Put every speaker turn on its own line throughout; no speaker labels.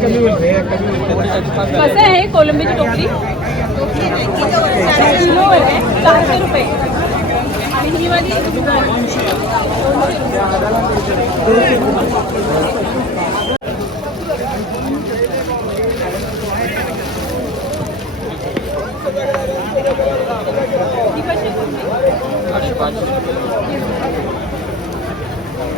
कसं आहे कोलंबीची टोपली चारशे रुपये आणि ही वाली ही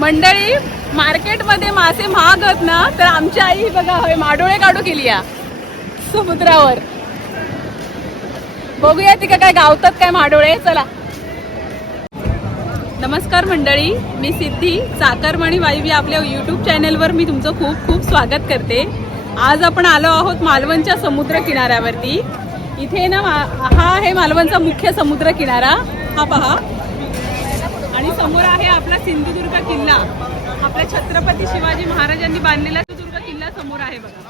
मंडळी मार्केटमध्ये मासे महाग आहेत ना तर आमची आई बघा हवे माडोळे काढू केली या समुद्रावर. बघूया ती काय गावतात काय माडोळे चला. नमस्कार मंडळी मी सिद्धी चाकरमणी वाईवी आपल्या यूट्यूब चॅनलवर मी तुमचं खूप खूप स्वागत करते. आज आपण आलो आहोत मालवणच्या समुद्र किनाऱ्यावरती. इथे ना हा आहे मालवणचा मुख्य समुद्र किनारा हा पहा. आणि समोर आहे आपला सिंधुदुर्ग किल्ला. आपल्या छत्रपती शिवाजी महाराजांनी बांधलेला सिंधुदुर्ग किल्ला समोर आहे बघा.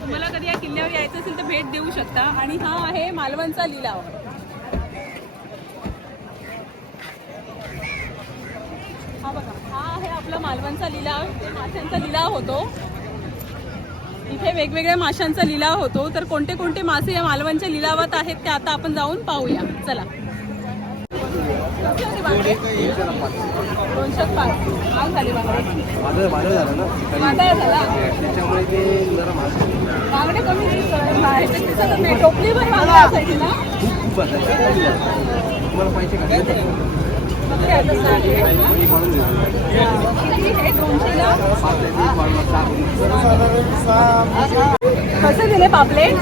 तुम्हाला कधी या किल्ल्यावर यायचं असेल तर भेट देऊ शकता. आणि हा आहे मालवणचा लिलाव. हा बघा हा आहे आपला मालवणचा लिलाव. माशांचा लिलाव होतो. इथे वेगवेगळ्या माशांचा लिलाव होतो. तर कोणते कोणते मासे या मालवणच्या लिलावात आहेत ते आता आपण जाऊन पाहूया. चला. दोनशे पाच. झाले बांगडे.
ना
झाला. बांगडे कमी दिसत नाही
खूप
ना? हे. दोनशेला कसे दिले पापलेट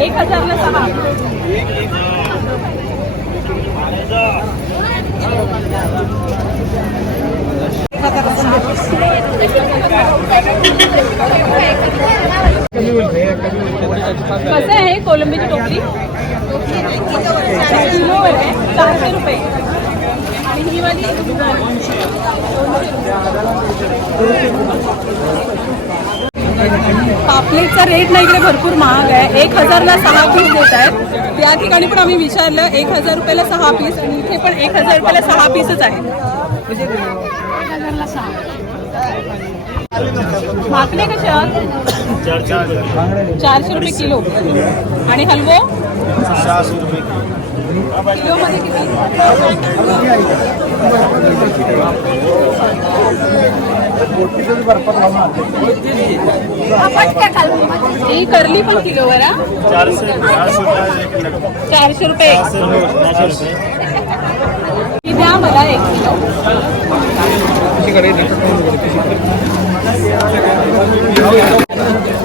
एक हजारला सहा कसं आहे. कोलंबीची टोपली किलोवर रुपये. आणि ही वाली पापलेटचा रेट ना इकडे भरपूर महाग आहे. एक हजारला सहा पीस देत आहेत. त्या ठिकाणी पण आम्ही विचारलं एक हजार रुपयाला सहा पीस आणि इथे पण एक हजार रुपयाला सहा पीसच आहे कसे आहात चारशे रुपये किलो. आणि हलवो? किलो. मध्ये किती? ही करली पण किलोवर चारशे रुपये द्या मला एक किलो.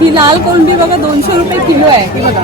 ही लाल कोळंबी बघा दोनशे रुपये किलो आहे. बघा.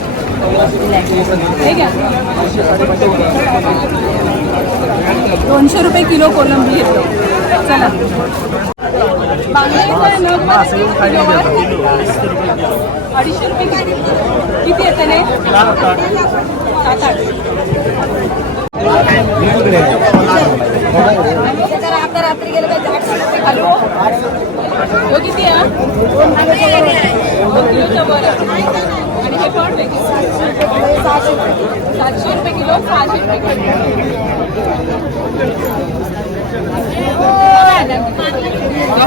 दोनशे रुपये किलो कोलंबी घेतो चला. अडीचशे रुपये किती येते ने सात आठ. हॅलो हो किती आहे दोन किलोच्या वर आणि हे पण सातशे सातशे रुपये किलो सहाशे रुपये किलो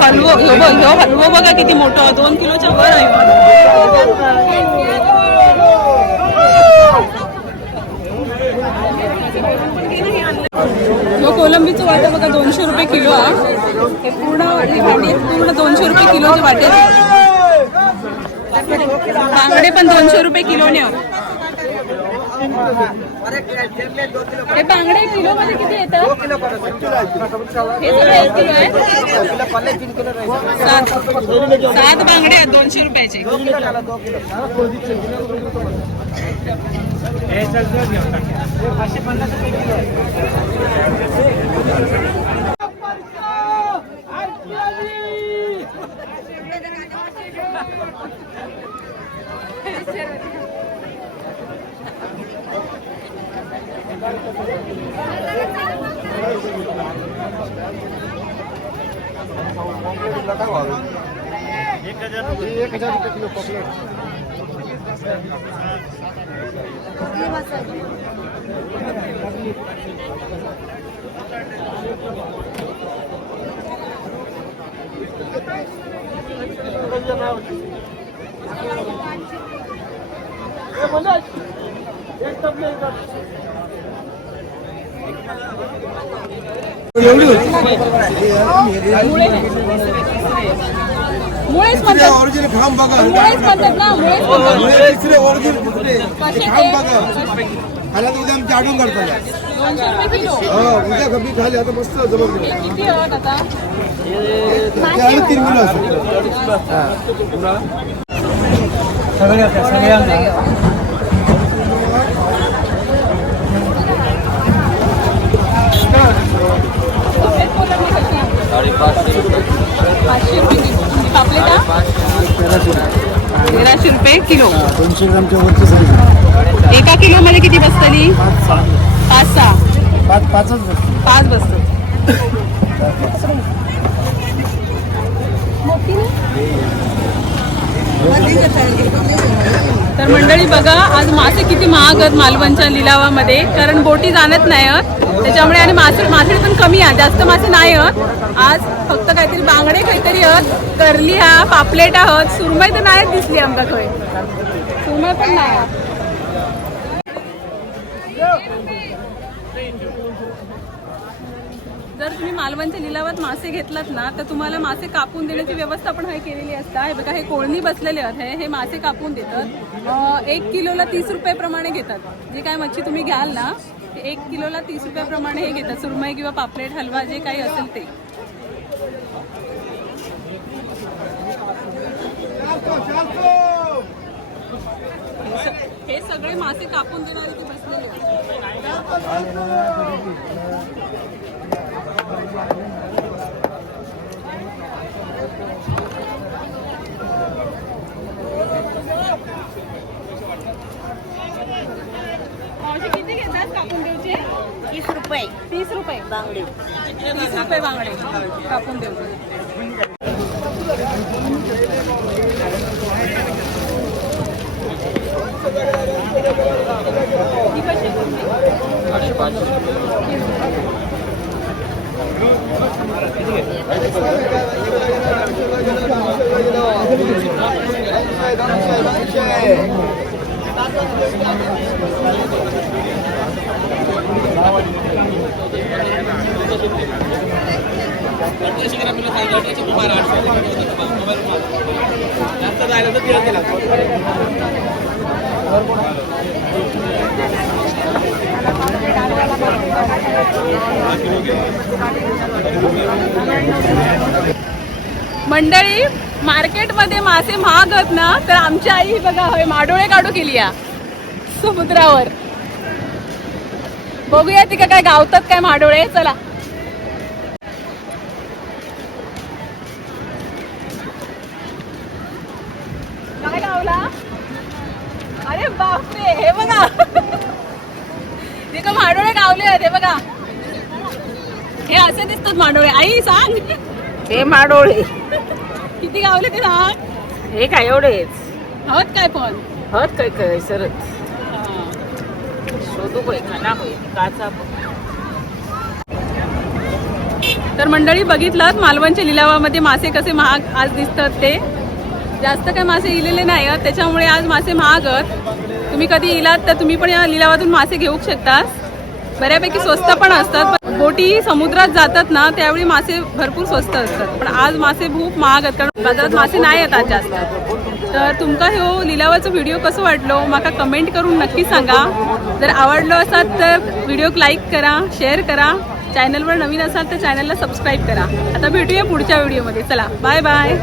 हलवो हलवो बघा किती मोठं. दोन किलोच्या वर आहे ह्यो कोलंबीचं वाटा बघा दोनशे रुपये किलो हा हे पूर्ण ही भांडी पूर्ण दोनशे रुपये किलोचे वाटे. बांगडे पण दोनशे रुपये किलोने आहेत. हे बांगडे किलो मध्ये किती येतं हे सगळे एक किलो आहे. सात. सात बांगडे आहेत दोनशे रुपयाचे.
पाचशे पन्नास रुपये किलो पॉपलेट एवढी होती
मुळे मुळेच
ओरिजिनल खांब बघा.
मुळेच म्हणतात ना मुळेच म्हणतात.
मुळे तिसरे ओरिजिनल तिसरे
कसे
खांब
ते?
बघा. खाला तर उद्या काढताना.
दोनशे रुपये किलो.
हो उद्या कमी खाली आता मस्त जबरदस्त
किती आहोत आता?
किलो असतो
सफेद कोलंबी कशी आहे? पाचशे रुपये किलो. पापलेटा तेराशे रुपये किलो
दोनशे ग्रामच्या वरची साईज
एका किलो मध्ये किती बसतली? पाच सहा.
पाच पाचच बसतो
पाच बसतो तर मंडळी बघा आज मासे किती महाग आहेत मालवणच्या लिलावामध्ये कारण बोटी जाणत नाही आहेत. त्याच्यामुळे आणि मासे मासे पण कमी आहेत जास्त मासे नाही आहेत. आज फक्त काहीतरी बांगडे काहीतरी आहेत. करली हा पापलेट आहोत. सुरमई तर नाहीच दिसली आमका खय सुरमई पण नाही जर तुम्ही मालवणच्या लिलावात मासे घेतलात ना तर तुम्हाला मासे कापून देण्याची व्यवस्था पण हे केलेली असते. हे बघा हे कोळणी बसलेले आहेत. हे हे मासे कापून देतात. एक किलोला तीस रुपये प्रमाणे घेतात. जे काय मच्छी तुम्ही घ्याल ना एक किलोला तीस रुपयाप्रमाणे हे घेतात. सुरमई किंवा पापलेट हलवा जे काही असेल ते. हे सगळे मासे कापून देणारे ते बसलेले आहेत. मावशी किती घेतात कापून देऊचे
तीस रुपये
तीस रुपये
बांगडे
तीस रुपये बांगडे कापून देऊ ही कशी कोणती? मंडळी मार्केटमध्ये मासे महाग आहेत ना तर आमची आई बघा हवे माडोळे काढू केली या समुद्रावर. बघूया तिका काय गावतात काय माडोळे? चला काय गावला अरे बापरे हे बघा. ते का माडोळे गावले आहेत हे बघा. हे असे दिसतात माडोळे. आई सांग.
हे माडोळे.
किती गावले ते सांग.
हे काय एवढेच?
आहोत काय पण.
हत काय काय सर
हा.
शोधू काय खाना होय काचा
तर मंडळी बघितलं मालवणच्या लिलावामध्ये मासे कसे महाग आज दिसतात ते? जास्त काय मासे इलेले नाही आहेत त्याच्यामुळे आज मासे महाग आहेत. तुम्ही कधी इलात तर तुम्ही पण या लिलावातून मासे घेऊ शकता बऱ्यापैकी स्वस्त पण असतात पण बोटी समुद्रात जातात ना त्यावेळी मासे भरपूर स्वस्त असतात. पण आज मासे खूप महाग आहेत कारण बाजारात मासे नाही येतात जास्त. तर तुमका ह्यो लिलावाचा व्हिडिओ कसो वाटलो माका कमेंट करून नक्की सांगा. जर आवडलो असाल तर व्हिडिओक लाईक करा शेअर करा. चॅनलवर नवीन असाल तर चॅनलला सबस्क्राईब करा. आता भेटूया पुढच्या व्हिडिओमध्ये. चला बाय बाय.